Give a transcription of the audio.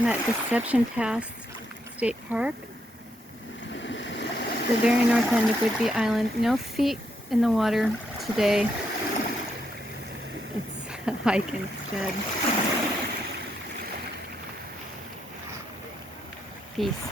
I'm at Deception Pass State Park, the very north end of Whidbey Island. No feet in the water today. It's a hike instead. Peace.